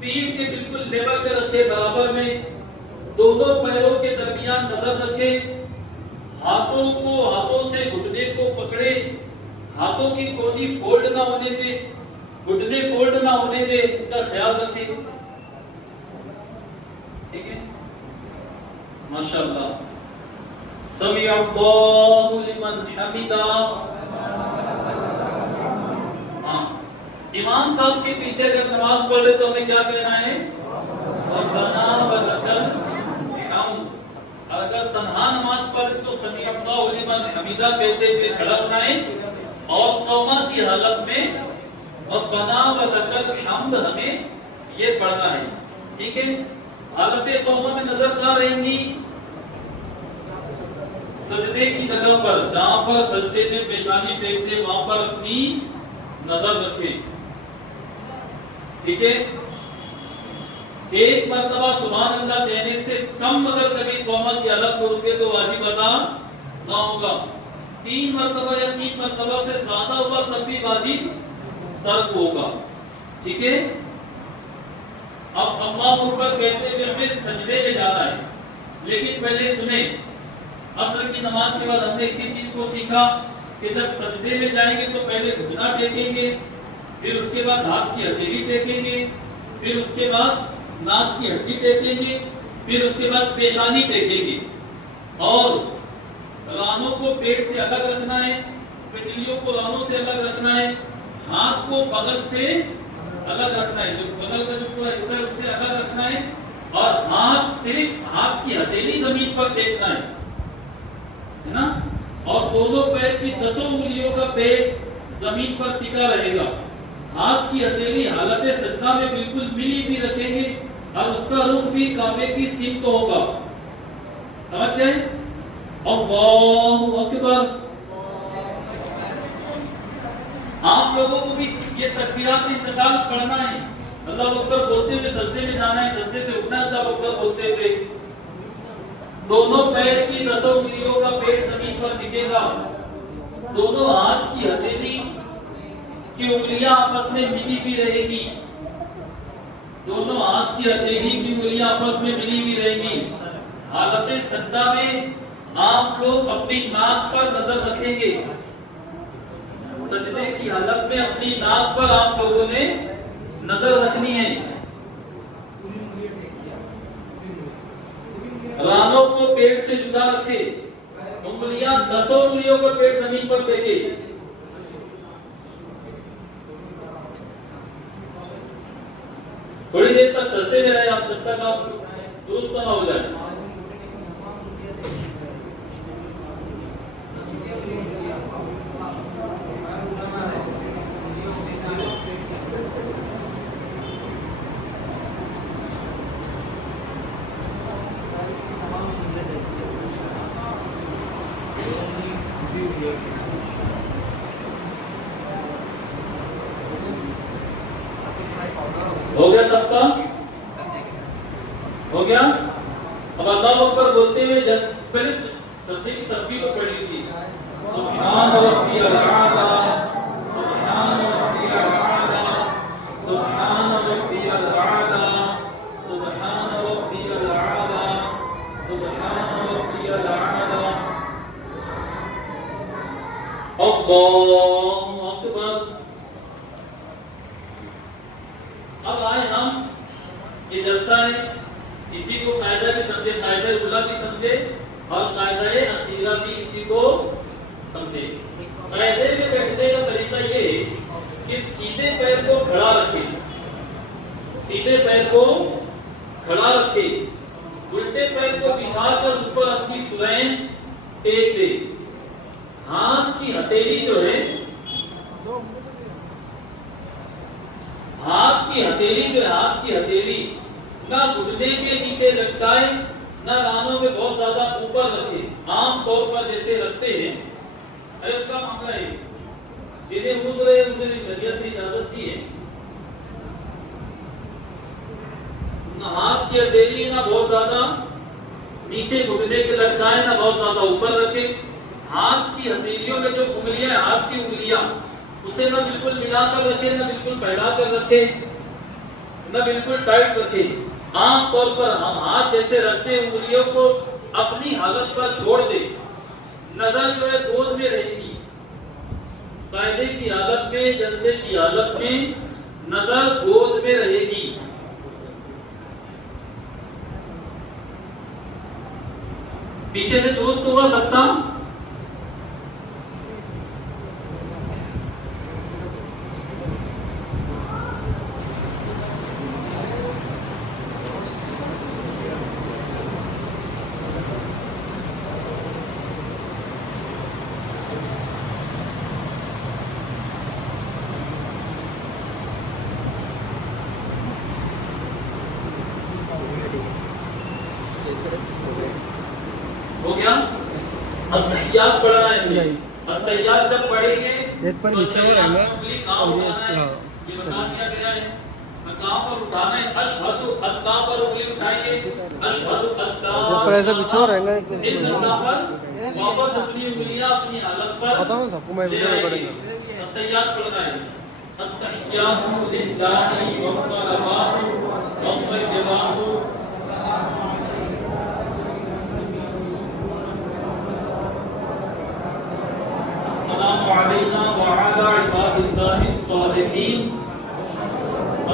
پیٹھ کے بالکل لیول پہ رکھے برابر میں، دونوں پیروں کے درمیان نظر رکھے، ہاتھوں کو ہاتھوں سے گھٹنے کو پکڑے، ہاتھوں کی کونی فولڈ نہ ہونے دے، گھٹنے فولڈ نہ ہونے دے، اس کا خیال رکھے. ٹھیک ہے، ماشاءاللہ. سمع اللہ لمن حمدہ. امام صاحب کے پیچھے اگر نماز پڑھ رہے تو ہمیں کیا کہنا ہے؟ ربنا ولکل حمد. اگر تنہا نماز پڑھ رہے تو سمع اللہ لمن حمدہ کہتے ہوئے کھڑا ہونا ہے، اور قوما کی حالت میں ربنا ولکل حمد ہمیں یہ پڑھنا ہے. ٹھیک ہے، حالت قوما میں نظر کہاں رہیں گی؟ سجدے کی جگہ پر، جہاں پر سجدے میں پیشانی ٹیکتے وہاں پر اپنی نظر رکھیں. ٹھیک ہے، ایک مرتبہ سبحان اللہ کہنے سے کم اگر کبھی قوما کی حالت کو رکے تو واجب ادا نہ ہوگا. 3 مرتبہ یا 3 مرتبہ سے زیادہ ہوا تب بھی واجب ترک ہوگا. ٹھیک ہے، اب اللہ اکبر کہتے ہوئے ہمیں سجدے میں جانا ہے، لیکن پہلے سنیں. عصر کی نماز کے بعد ہم نے اسی چیز کو سیکھا کہ جب سجدے میں جائیں گے تو پہلے گھٹنا ٹیکیں گے، پھر اس کے بعد ہاتھ کی ہتھیلی ٹیکیں گے، پھر اس کے بعد ناک کی ہڈی ٹیکیں گے، پھر اس کے بعد پیشانی ٹیکیں گے، اور رانوں کو پیٹ سے الگ رکھنا ہے، پنڈلیوں کو رانوں سے الگ رکھنا ہے، ہاتھ کو بغل سے الگ رکھنا ہے، جو بغل کا جو پورا حصہ ہے اس سے الگ رکھنا ہے، اور ہاتھ صرف ہاتھ کی ہتھیلی زمین پر ٹیکنا ہے نا، اور دونوں پیر کی 10 انگلیوں کا پیر زمین پر ٹکا رہے گا. ہاتھ کی ہتھیلی حالت سجدہ میں بالکل ملی بھی رکھیں گے، اور اس کا رخ بھی کعبے کی سمت ہوگا. سمجھ گئے؟ اللہ اکبر. آپ لوگوں کو بھی یہ تکبیرات انتقال پڑھنا ہے. اللہ اکبر بولتے ہوئے سجدے میں جانا ہے، سجدے سے اٹھنا ہے اللہ اکبر بولتے ہوئے. دونوں پیر کی 10 انگلیوں کا پیٹ زمین پر ٹکے گا، دونوں ہاتھ کی ہتھیلی کی انگلیاں آپس میں ملی بھی رہے گی، دونوں ہاتھ کی ہتھیلی کی انگلیاں آپس میں ملی بھی رہے گی. حالت سجدہ میں آپ لوگ اپنی ناک پر نظر رکھیں گے. سجدے کی حالت میں اپنی ناک پر آپ لوگوں نے نظر رکھنی ہے. رانوں کو پیٹ سے جدا رکھے، انگلیاں 10 انگلیوں کا پیٹ زمین پر پھینکے. تھوڑی دیر تک سجدے میں رہے آپ، جب تک آپ درست نہ ہو جائے. ہو گیا سب کا؟ ہو گیا؟ اب اللہ اکبر بولتے ہوئے پہلے سجدے کی تسبیح کو پڑھ لیجیے. سبحان ربی الاعلی، سبحان ربی الاعلی، سبحان ربی الاعلی، سبحان ربی الاعلی، سبحان ربی الاعلی. اللہ اکبر. اب آئے ہم، یہ جلسہ ہے، اسی کو قاعدہ بھی سمجھے، قاعدہ اولیٰ بھی سمجھے، اور قاعدہ اخیرہ بھی اسی کو سمجھے. قاعدے میں بیٹھنے کا طریقہ یہ ہے کہ سیدھے پیر کو کھڑا رکھے، سیدھے پیر کو کھڑا رکھے، الٹے پیر کو بچھا کر اس پر اپنی سرین ٹیک دے. ہاتھ کی ہتھیلی جو ہے، ہاتھ کی ہتھیلی نہ گھٹنے کے نیچے لٹکائے، نہ رانوں میں بہت زیادہ اوپر رکھے. عام طور پر جیسے رکھتے ہیں، عرب کا معاملہ ہے، جنہیں عذر ہے انہیں شریعت نے اجازت دی ہے. نہ ہاتھ کی ہتھیلی نہ بہت زیادہ نیچے گھٹنے کے لٹکائے، نہ بہت زیادہ اوپر رکھے. ہاتھ کی ہتھیلیوں میں جو انگلیاں ہیں، ہاتھ کی انگلیاں اسے نہ بالکل ملا کر رکھے، نہ بالکل پھیلا کر رکھے. نہ بالکل ٹائٹ رکھے. عام طور پر ہم ہاتھ جیسے رکھتے ہیں انگلیوں کو اپنی حالت پر چھوڑ دے. نظر جو ہے گود میں رہے گی. قاعدے کی حالت میں, جلسے کی حالت میں نظر گود میں رہے گی. پیچھے سے درست ہوگا سکتا. ہو گیا. التحیات پڑھنا ہے ہمیں. التحیات جب پڑھیں گے ایک پر بچھا ہوا رہے گا اور یہ اس طرح سے کہاں پر اٹھانا ہے. اشہد اللہ پر انگلی اٹھائیں گے. اشہد اللہ ایک پر ایسا بچھا ہوا رہے گا. اللہ پر واپس اپنی انگلیاں اپنی حالت پر بتاؤ نا سب کو, میں ویڈیو ریکارڈنگ کر رہا ہوں. التحیات پڑھنا ہے. التحیات للہ والصلوات والطیبات السلام علینا وعلی عباد اللہ الصالحین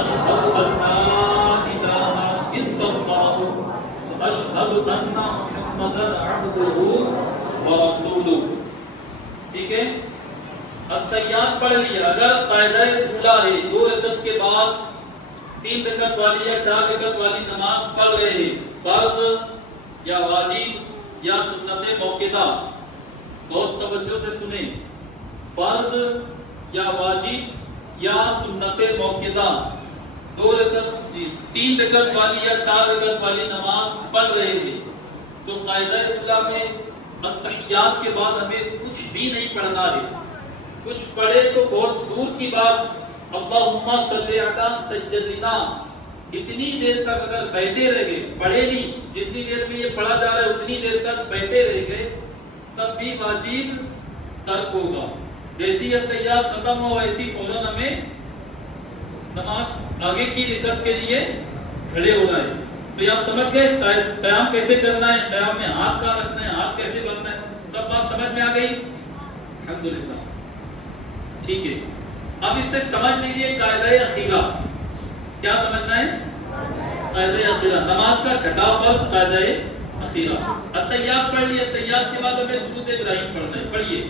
اشہد ان لا الہ الا اللہ اشہد ان محمدا عبدہ ورسولہ. ٹھیک ہے. التحیات پڑھ لیا. اگر قاعدہ اولا ہے 2 رکعت کے بعد 3 رکعت والی یا 4 رکعت والی نماز پڑھ رہے ہیں, فرض یا واجب یا سنت موقدہ, بہت توجہ سے سنیں, فرض یا واجب یا سنت موقدہ 2 رکعت 3 رکعت والی یا 4 رکعت والی نماز پڑھ رہے ہیں, تو قاعدہ اولا میں التحیات کے بعد ہمیں کچھ بھی نہیں پڑھنا ہے. کچھ پڑھے تو بہت دور کی بات. اللہم صلی علی سیدنا اتنی دیر تک اگر بیٹھے رہ گئے, پڑھے نہیں, جتنی دیر میں یہ پڑھا جا رہا ہے اتنی دیر تک بیٹھے رہ گئے, تب بھی واجب ترک ہوگا. جیسی التحیات ختم ہو ایسی فوراً ہمیں نماز آگے کی رکعت کے لیے کھڑے ہونا ہے. تو یہ آپ سمجھ گئے قیام کیسے کرنا ہے, قیام میں ہاتھ کہاں رکھنا ہے, ہاتھ کیسے بننا ہے, سب بات سمجھ میں آ گئی الحمدللہ. ٹھیک ہے. اب اس سے سمجھ لیجئے قاعدہ اخیرہ. کیا سمجھنا ہے؟ قاعدہ اخیرہ. نماز کا چھٹا فرض قاعدہ اخیرہ. التحیات پڑھ لیے. التحیات کے بعد ہمیں درود ابراہیم پڑھنا ہے. پڑھیے.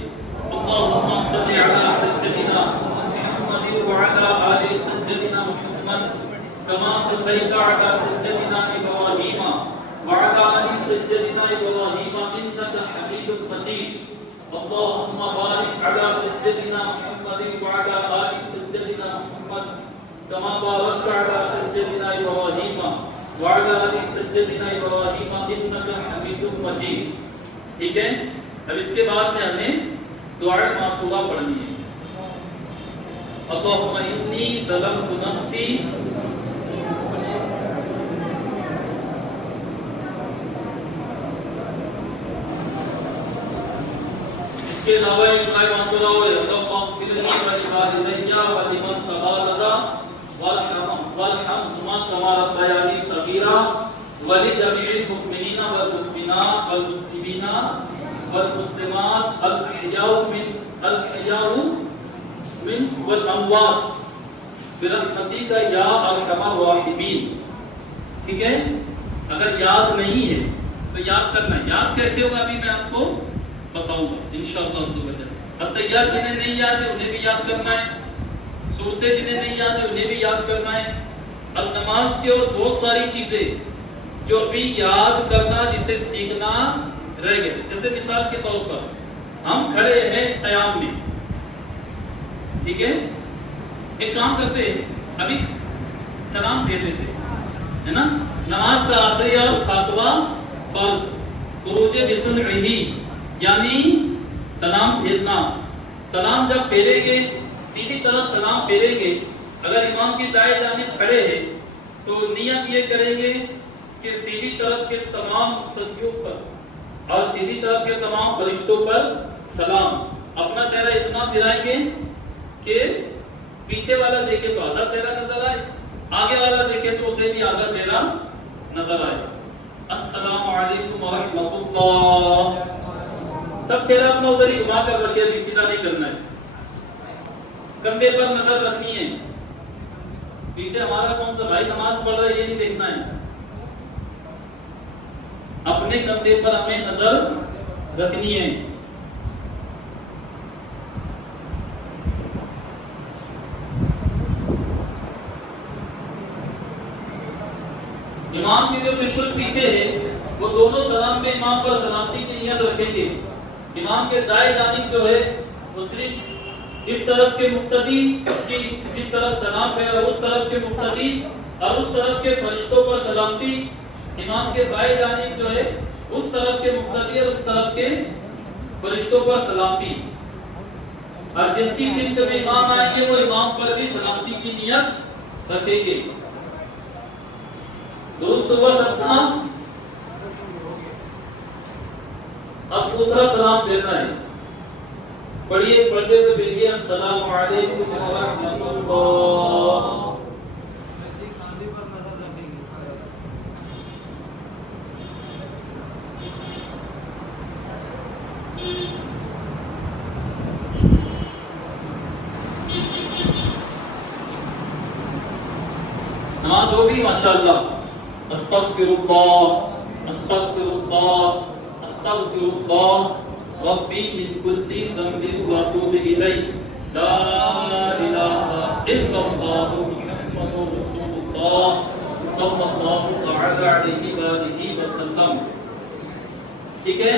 اللہم صلی علی سیدنا محمد وعلی آل سیدنا محمد کما صلیت علی سیدنا ابراہیم وعلی آل سیدنا ابراہیم انک حمید مجید. اللهم بارك على سيدنا محمد وعلى آل سيدنا محمد كما باركت على سيدنا إبراهيم وعلى آل سيدنا إبراهيم إنك حميد مجيد. ٹھیک ہے. اب اس کے بعد میں ہمیں دعائے معصورہ پڑھنی ہے. اللهم إني ظلمت نفسي کے علاوہ ایک دعائے معصورہ ہوئے. اللہم اغفر لی ولوالدی ولمن تولد والحمهما كما ربياني صغيرا ولجميع المؤمنين والمؤمنات والمسلمين والمسلمات الأحياء من والأموات برحمتك یا ارحم الراحمین. ٹھیک ہے. اگر یاد نہیں ہے تو یاد کرنا. یاد کیسے ہوگا ابھی میں آپ کو بتاؤں گا انشاءاللہ عز و جل. التحیات جنہیں نہیں یاد ہے انہیں بھی یاد کرنا ہے. صورتیں جنہیں نہیں یاد ہے انہیں بھی یاد کرنا ہے. اب نماز کے اور بہت ساری چیزیں جو ابھی یاد کرنا, جسے سیکھنا رہ گئے. جیسے مثال کے طور پر ہم کھڑے ہیں قیام میں, ٹھیک ہے. ایک کام کرتے ہیں, ابھی سلام پھیر لیتے ہے نا. نماز کا آخری اور 7واں فرض خروج بسمعہ, یعنی سلام پھیرنا. سلام جب پھیریں گے سیدھی طرف سلام پھیریں گے. اگر امام کی دائیں جانب کھڑے ہیں تو نیت یہ کریں گے کہ سیدھی طرف کے تمام مقتدیوں پر اور سیدھی طرف کے تمام فرشتوں پر سلام. اپنا چہرہ اتنا پھرائیں گے کہ پیچھے والا دیکھے تو آدھا چہرہ نظر آئے, آگے والا دیکھے رکھے تو اسے بھی آدھا چہرہ نظر آئے. السلام علیکم ورحمۃ اللہ. سب چہرہ اپنا ادھر ہی گھما کر رکھے, ابھی سیدھا نہیں کرنا ہے. کندھے پر نظر رکھنی ہے. پیچھے ہمارا کون سا بھائی نماز پڑھ رہا ہے یہ نہیں دیکھنا ہے. اپنے کندھے پر ہمیں نظر رکھنی ہے. امام کے جو بالکل پیچھے ہے وہ دونوں سلام میں امام پر سلامتی کی نیت رکھیں گے. امام کے دائیں جانب جو ہے وہ صرف اس طرف کے مقتدی کی جس طرف سلام پھیرا اس طرف کے مقتدی اور اس طرف کے فرشتوں پر سلامتی. امام کے بائیں جانب جو ہے اس طرف کے مقتدی اور اس طرف کے فرشتوں پر سلامتی. اور جس کی سمت میں امام آئیں گے وہ امام پر بھی سلامتی کی نیت رکھیں گے. دوست ہوا سب تھا. اب دوسرا سلام پھیرنا ہے. پڑھیے پڑھتے ہوئے بھیجیے السلام علیکم ورحمۃ اللہ. نماز ہوگی ماشاءاللہ. استغفر اللہ استغفر اللہ استغفر اللہ ربی من کل ذنب واتوب الیہ لا الہ الا اللہ محمد رسول اللہ صلی اللہ تعالی علیہ وآلہ وسلم. ٹھیک ہے.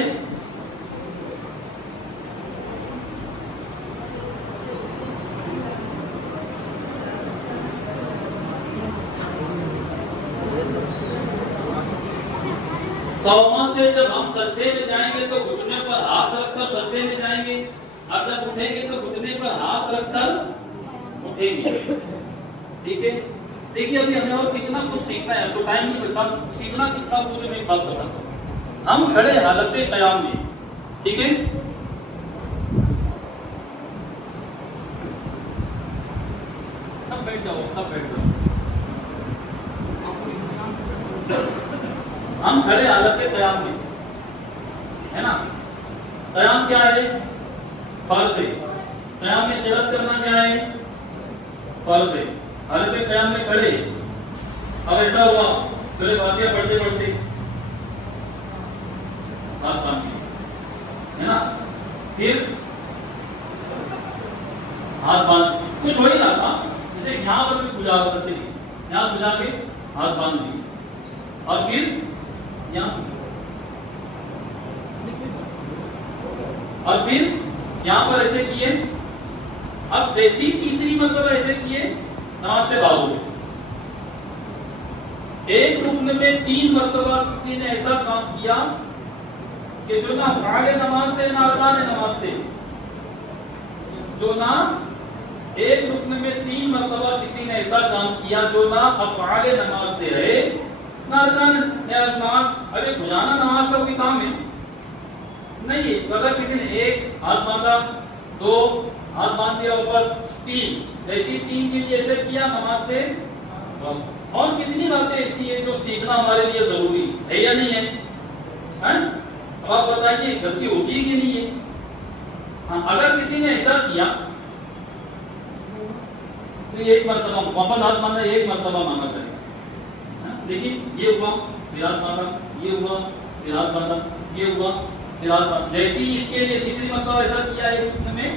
قوما سے جب ہم سجدے میں جائیں گے تو گھٹنے پر ہاتھ رکھ کر سجدے میں جائیں گے, اور جب اٹھیں گے تو گھٹنے پر ہاتھ رکھ کر اٹھیں گے. ٹھیک ہے. دیکھیے ابھی ہمیں اور کتنا کچھ سیکھنا ہے, تو ٹائم نہیں سکتا سیکھنا کتنا کچھ. میں بات بتاتا ہوں. ہم کھڑے حالت قیام میں, ٹھیک ہے, سب بیٹھ جاؤ سب بیٹھ جاؤ. ہم کھڑے حالت قیام میں ہے نا. قیام کیا ہے؟ فرض ہے. قیام میں قرات کرنا کیا ہے؟ فرض ہے. حالت قیام میں کھڑے. اب ایسا ہوا سورہ فاتحہ پڑھتے پڑھتے ہاتھ باندھ دیے ہے نا, پھر ہاتھ باندھ کچھ ہو ہی رہا تھا, جیسے یہاں پر بھی بجھا رہا تھا, یہاں بجھا کے ہاتھ باندھ دیے, اور پھر اور پھر یہاں پر ایسے کیے. اب جیسی تیسری مرتبہ ایسے کیے نماز سے باہر ہوئے. ایک رکن میں 3 مرتبہ کسی نے ایسا کام کیا کہ جو نہ فعال نماز سے نہ ارکان نماز سے, جو نہ ایک رکن میں 3 مرتبہ کسی نے ایسا کام کیا جو نہ افعال نماز سے ہے نہ ارکان. ارے بجانا نماز کا کوئی کام ہے نہیں ہے. اگر کسی نے ایک ہاتھ باندھا, 2 ہاتھ باندھ دیا, واپس 3, ایسی 3 کے لیے ایسے کیا نماز سے. اور کتنی باتیں ایسی ہیں جو سیکھنا ہمارے لیے ضروری ہے یا نہیں ہے. اب آپ بتائیے غلطی ہوتی ہے کہ نہیں ہے. ہاں, اگر کسی نے ایسا کیا تو یہ ایک مرتبہ واپس ہاتھ باندھا, ایک مرتبہ مانا جائے. لیکن یہ ہوا پھر ہاتھ باندھا, یہ ہوا پھر ہاتھ باندھا, یہ ہوا پھر ہاتھ باندھا. جیسی اس کے لیے تیسری مرتبہ ایسا کیا ہے رکن میں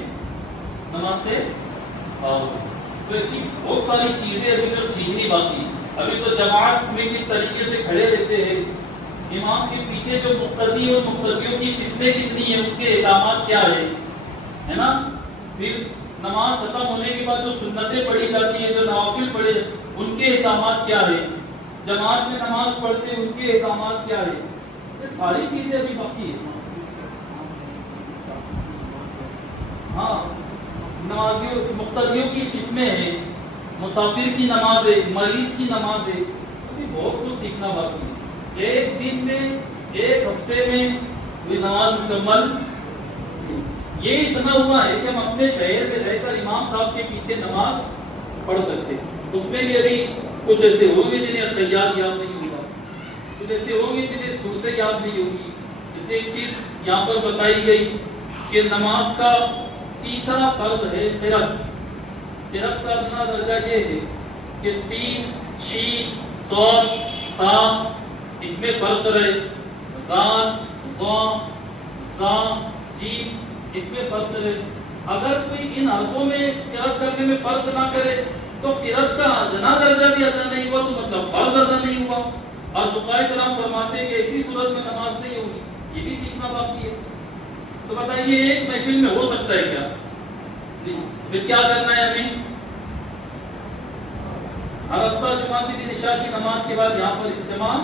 نماز سے. تو ایسی بہت ساری چیزیں ابھی جو سیکھنی باقی. ابھی تو جماعت میں کس طریقے سے کھڑے رہتے ہیں, امام کے پیچھے جو مقتدی اور مقتدیوں کی قسمیں کتنی ہیں, ان کے احکامات کیا ہے نا. پھر نماز ختم ہونے کے بعد جو سنتیں پڑھی جاتی ہیں, جو نوافل پڑھے, ان کے احکامات کیا ہے. جماعت میں نماز پڑھتے ان کے احکامات کیا ہے. یہ ساری چیزیں ابھی باقی ہیں. ہاں, نمازیوں مقتدیوں کی قسمیں ہیں, مسافر کی نماز ہے, مریض کی نماز ہے. ابھی بہت کچھ سیکھنا باقی ہے. ایک دن میں, ایک ہفتے میں یہ نماز مکمل. یہ اتنا ہوا ہے کہ ہم اپنے شہر میں رہ کر امام صاحب کے پیچھے نماز پڑھ سکتے. اس میں بھی ابھی کچھ ایسے ہوں گے جنہیں تیار یاد نہیں ہوگا، کچھ ایسے ہوں گے جنہیں صورتیں یاد نہیں ہوگی۔ جیسے ایک چیز یہاں پر بتائی گئی کہ نماز کا تیسرا فرض ہے قرأت۔ قرأت کا ادنا درجہ یہ ہے کہ سین، شین، صاد، ثا اس میں فرق رہے، ذال، ضا، زا، جیم اس میں فرق رہے۔ اگر کوئی ان حرفوں میں قرأت کرنے میں فرق نہ کرے تو قرأت کا ادنا درجہ بھی ادا نہیں ہوا، تو مطلب فرض ادا نہیں ہوا۔ اور فقہاء کرام فرماتے ہیں کہ ایسی صورت میں نماز نہیں ہوگی، یہ بھی سیکھنا باقی ہے۔ تو بتائیے ایک محفل میں ہو سکتا ہے کیا؟ پھر کیا کرنا ہے ہمیں؟ ہر ہفتہ جمعہ کے دن عشاء کی نماز کے بعد یہاں پر اجتماع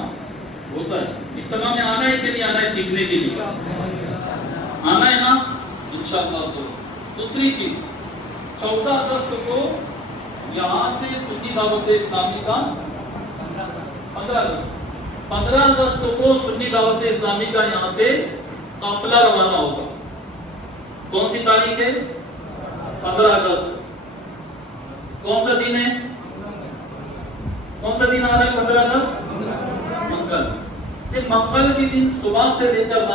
ہوتا ہے۔ اجتماع میں آنا ہے کہ نہیں آنا ہے سیکھنے کے لیے؟ آنا ہے نا انشاءاللہ۔ تو دوسری چیز 14 اگست کو یہاں سے سنی دعوت اسلامی کا 15 اگست کو سنی دعوت اسلامی کا یہاں سے قافلہ روانہ ہوگا۔ کون سی تاریخ ہے؟ 15 اگست۔ کون سا دن ہے؟ کون سا دن آ رہا ہے 15 اگست؟ منگل۔ یہ منگل کے دن صبح سے لے کر